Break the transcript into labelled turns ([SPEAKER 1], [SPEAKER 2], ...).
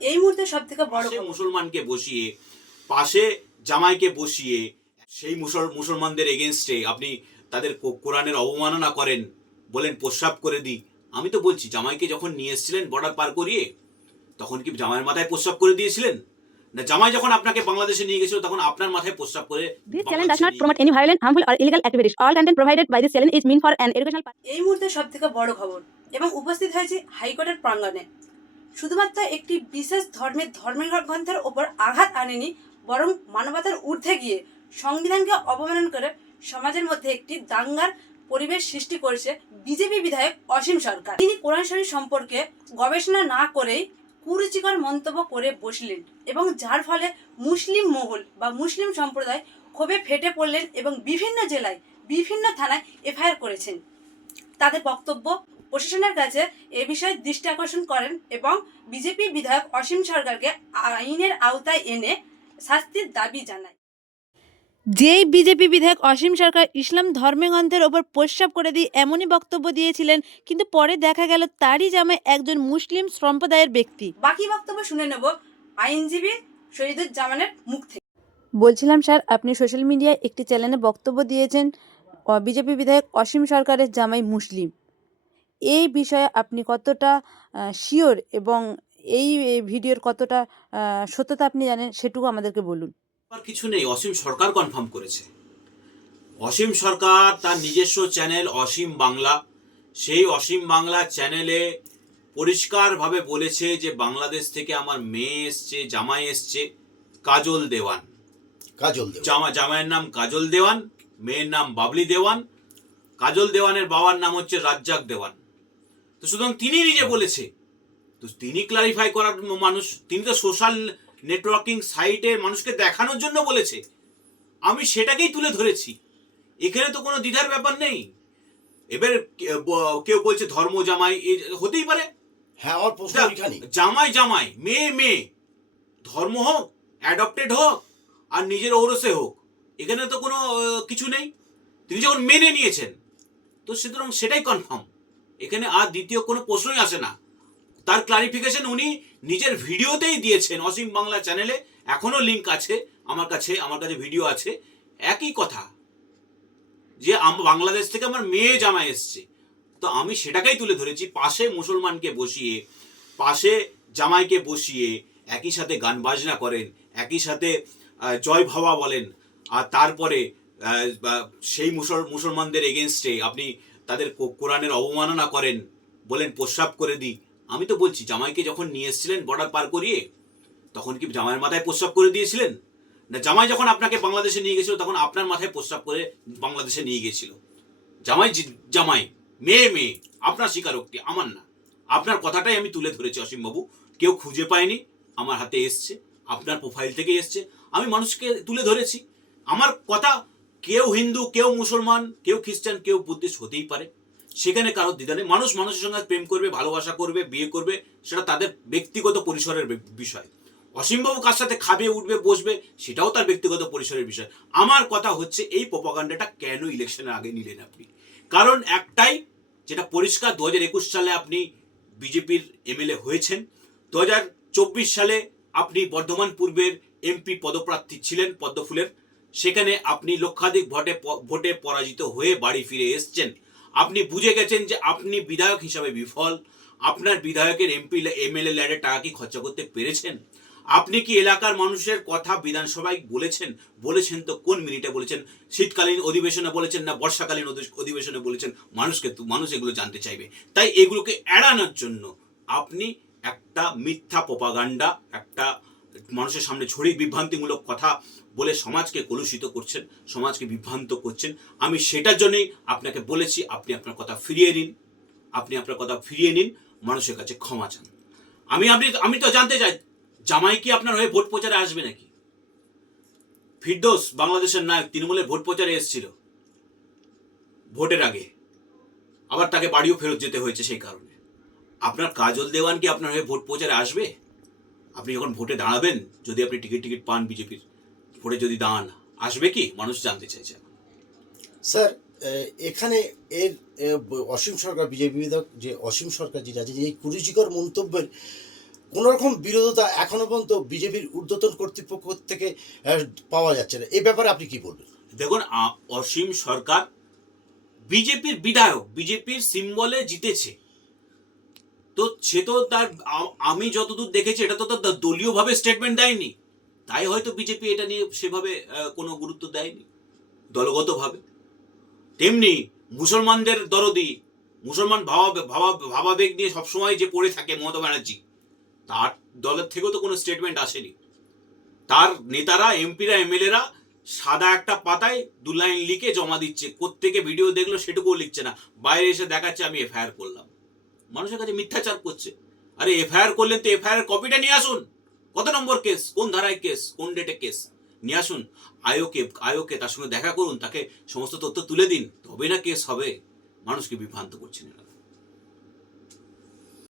[SPEAKER 1] এই মুহূর্তে সব থেকে বড়
[SPEAKER 2] মুসলমানকে বসিয়ে পাশে জামাইকে বসিয়ে সেই মুসল মুসলমানদের এগেনস্টে আপনি তাদের কোরআনের অবমাননা করেন বলেন প্রস্রাব করে দিই। আমি তো বলছি জামাইকে যখন নিয়ে এসেছিলেন বর্ডার পার করিয়ে তখন কি জামাইয়ের মাথায় প্রস্রাব করে দিয়েছিলেন? না জামাই যখন আপনাকে বাংলাদেশে নিয়ে গেছিল তখন আপনার মাথায় প্রস্রাব করে
[SPEAKER 3] not
[SPEAKER 2] নিয়ে
[SPEAKER 3] promote any violent, harmful, or illegal activities. All content provided by this channel is meant for an educational purpose.
[SPEAKER 1] এই মুহূর্তে সব থেকে বড় খবর। এবং উপস্থিত হয়েছে হাইকোর্টের প্রাঙ্গণে। শুধুমাত্র একটি বিশেষ ধর্মের ধর্মের গ্রন্থের ওপর আঘাত আনেনি, বরং মানবতার ঊর্ধ্বে গিয়ে সংবিধানকে অবমানন করে সমাজের মধ্যে একটি দাঙ্গার পরিবেশ সৃষ্টি করেছে বিজেপি বিধায়ক অসীম সরকার। তিনি কোরআন শরীফ সম্পর্কে গবেষণা না করেই কুরুচিকর মন্তব্য করে বসলেন এবং যার ফলে মুসলিম মহল বা মুসলিম সম্প্রদায় ক্ষোভে ফেটে পড়লেন এবং বিভিন্ন জেলায়, বিভিন্ন থানায় এফআইআর করেছেন। তাদের বক্তব্য প্রশাসনের কাছে এ বিষয়ে দৃষ্টি আকর্ষণ করেন এবং বিজেপি বিধায়ক অসীম সরকারকে আইনের আওতায় এনে শাস্তির দাবি জানায়।
[SPEAKER 3] যেই বিজেপি বিধায়ক অসীম সরকার ইসলাম ধর্মগ্রন্থের ওপর প্রস্রাব করে দিয়ে এমনই বক্তব্য দিয়েছিলেন কিন্তু পরে দেখা গেল তারই জামাই একজন মুসলিম সম্প্রদায়ের ব্যক্তি।
[SPEAKER 1] বাকি বক্তব্য শুনে নেব আইনজীবী শহীদুজ্জামানের মুখ থেকে।
[SPEAKER 3] বলছিলাম স্যার আপনি সোশ্যাল মিডিয়ায় একটি চ্যানেলে বক্তব্য দিয়েছেন বিজেপি বিধায়ক অসীম সরকারের জামাই মুসলিম। এই বিষয়ে আপনি কতটা শিওর এবং এই এই ভিডিওর কতটা সত্যতা আপনি জানেন সেটুকু আমাদেরকে বলুন।
[SPEAKER 2] আর কিছু নেই অসীম সরকার কনফার্ম করেছে। অসীম সরকার তার নিজস্ব চ্যানেল অসীম বাংলা। সেই অসীম বাংলা চ্যানেলে পরিষ্কারভাবে বলেছে যে বাংলাদেশ থেকে আমার মেয়ে এসছে জামাই এসছে কাজল দেওয়ান।
[SPEAKER 4] কাজল
[SPEAKER 2] জামা জামাইয়ের নাম কাজল দেওয়ান মেয়ের নাম বাবলি দেওয়ান। কাজল দেওয়ানের বাবার নাম হচ্ছে রাজ্জাক দেওয়ান। তো সুতরাং তিনি নিজে বলেছে। তো তিনি ক্লারিফাই করার মানুষ তিনি তো সোশ্যাল নেটওয়ার্কিং সাইটে মানুষকে দেখানোর জন্য বলেছে। আমি সেটাকেই তুলে ধরেছি। এখানে তো কোনো দ্বিধার ব্যাপার নেই। এবার কে- কেউ বলছে ধর্ম জামাই এ হতেই পারে।
[SPEAKER 4] হ্যাঁ
[SPEAKER 2] জামাই জামাই মেয়ে মেয়ে ধর্ম হোক অ্যাডপ্টেড হোক আর নিজের ঔরসে হোক এখানে তো কোনো কিছু নেই। তিনি যখন মেনে নিয়েছেন তো সুতরাং সেটাই কনফার্ম এখানে আর দ্বিতীয় কোনো প্রশ্নই আসে না। তার ক্লারিফিকেশন উনি নিজের ভিডিওতেই দিয়েছেন অসীম বাংলা চ্যানেলে এখনও লিঙ্ক আছে আমার কাছে আমার কাছে ভিডিও আছে। একই কথা যে বাংলাদেশ থেকে আমার মেয়ে জামাই এসছে। তো আমি সেটাকেই তুলে ধরেছি, পাশে মুসলমানকে বসিয়ে, পাশে জামাইকে বসিয়ে একই সাথে গান বাজনা করেন, একই সাথে জয় ভাবা বলেন। আর তারপরে সেই মুসল, মুসলমানদের এগেনস্টে আপনি তাদের কোরআনের অবমাননা করেন বলেন, প্রস্রাব করে দিই। আমি তো বলছি, জামাইকে যখন নিয়ে এসেছিলেন বর্ডার পার করিয়ে, তখন কি জামাইয়ের মাথায় প্রস্রাব করে দিয়েছিলেন? না, জামাই যখন আপনাকে বাংলাদেশে নিয়ে গেছিল, তখন আপনার মাথায় প্রস্রাব করে বাংলাদেশে নিয়ে গেছিল জামাই জামাই, মেয়ে মেয়ে, আপনার স্বীকারোক্তি, আমার না। আপনার কথাটাই আমি তুলে ধরেছি, অসীমবাবু। কেউ খুঁজে পায়নি, আমার হাতে এসছে, আপনার প্রোফাইল থেকে এসছে। আমি মানুষকে তুলে ধরেছি। আমার কথা কেউ হিন্দু, কেউ মুসলমান, কেউ খ্রিস্টান, কেউ বুদ্ধিস্ট হতেই পারে। সেখানে কারোর দ্বিধা নেই। মানুষ মানুষের সঙ্গে প্রেম করবে, ভালোবাসা করবে, বিয়ে করবে, সেটা তাদের ব্যক্তিগত পরিসরের বিষয়। অসীমবাবু কার সাথে খাবে, উঠবে, বসবে, সেটাও তার ব্যক্তিগত পরিসরের বিষয়। আমার কথা হচ্ছে, এই প্রপাগান্ডাটা কেন ইলেকশনের আগে নিলেন আপনি? কারণ একটাই, যেটা পরিষ্কার, দু হাজার একুশ সালে আপনি বিজেপির এমএলএ হয়েছেন। দু চব্বিশ সালে আপনি বর্ধমান পূর্বের এমপি পদপ্রার্থী ছিলেন পদ্মফুলের। সেখানে আপনি লক্ষাধিক ভোটে ভোটে পরাজিত হয়ে বাড়ি ফিরে এসছেন। আপনি বুঝে গেছেন যে আপনি বিধায়ক হিসাবে বিফল। আপনার বিধায়কের এমপি এমএলএ ল্যাডে টাকা কি খরচা করতে পেরেছেন? আপনি কি এলাকার মানুষের কথা বিধানসভায় বলেছেন? বলেছেন তো কোন মিনিটে বলেছেন? শীতকালীন অধিবেশনে বলেছেন না বর্ষাকালীন অধিবেশনে বলেছেন? মানুষকে মানুষ এগুলো জানতে চাইবে। তাই এগুলোকে এড়ানোর জন্য আপনি একটা মিথ্যা প্রপাগান্ডা, একটা মানুষের সামনে ছড়িয়ে বিভ্রান্তিমূলক কথা বলে সমাজকে কলুষিত করছেন, সমাজকে বিভ্রান্ত করছেন। আমি সেটার জন্যই আপনাকে বলেছি, আপনি আপনার কথা ফিরিয়ে নিন, আপনি আপনার কথা ফিরিয়ে নিন, মানুষের কাছে ক্ষমা চান। আমি আপনি আমি তো জানতে চাই, জামাই কি আপনার হয়ে ভোট প্রচারে আসবে নাকি? ফিরদোস, বাংলাদেশের নায়ক, তৃণমূলের ভোট প্রচারে এসেছিল ভোটের আগে। আবার তাকে বাড়িও ফেরত যেতে হয়েছে সেই কারণে। আপনার কাজল দেওয়ান কি আপনার হয়ে ভোট প্রচারে আসবে? আপনি যখন ভোটে দাঁড়াবেন যদি আপনি টিকিট টিকিট পান বিজেপির ভোটে যদি দাঁড়ান আসবে কি? মানুষ জানতে চাইছে।
[SPEAKER 4] স্যার এখানে এর অসীম সরকার বিজেপি বিধায়ক যে অসীম সরকার যেটা আছে যে এই কুরুচিকর মন্তব্যের কোনো রকম বিরোধিতা এখনও পর্যন্ত বিজেপির ঊর্ধ্বতন কর্তৃপক্ষ থেকে পাওয়া যাচ্ছে না। এই ব্যাপারে আপনি কি বলবেন?
[SPEAKER 2] দেখুন অসীম সরকার বিজেপির বিধায়ক বিজেপির সিম্বলে জিতেছে। তো সে তো তার আমি যতদূর দেখেছি, এটা তো তার দলীয়ভাবে স্টেটমেন্ট দেয়নি। তাই হয়তো বিজেপি এটা নিয়ে সেভাবে কোনো গুরুত্ব দেয়নি, দলগতভাবে। তেমনি মুসলমানদের দরদি, মুসলমান ভাবা ভাবা, ভাবাবেগ নিয়ে সবসময় যে পড়ে থাকে মমতা ব্যানার্জি, তার দলের থেকেও তো কোনো স্টেটমেন্ট আসেনি। তার নেতারা, এমপিরা, এমএলএরা সাদা একটা পাতায় দু লাইন লিখে জমা দিচ্ছে। কোত্থেকে ভিডিও দেখল সেটুকুও লিখছে না। বাইরে এসে দেখাচ্ছে, আমি এফআইআর করলাম। মানুষের কাছে মিথ্যাচার করছে। আরে এফআইআর করলেন তো এফআইআর কপিটা নিয়ে আসুন। কত নম্বর কেস? কোন ধারায় কেস? কোন ডেটে কেস? নিয়ে আসুন। আয়োকে আয়োকে তার সঙ্গে দেখা করুন, তাকে সমস্ত তথ্য তুলে দিন। তবে না কেস হবে। মানুষকে বিভ্রান্ত করছেন এরা?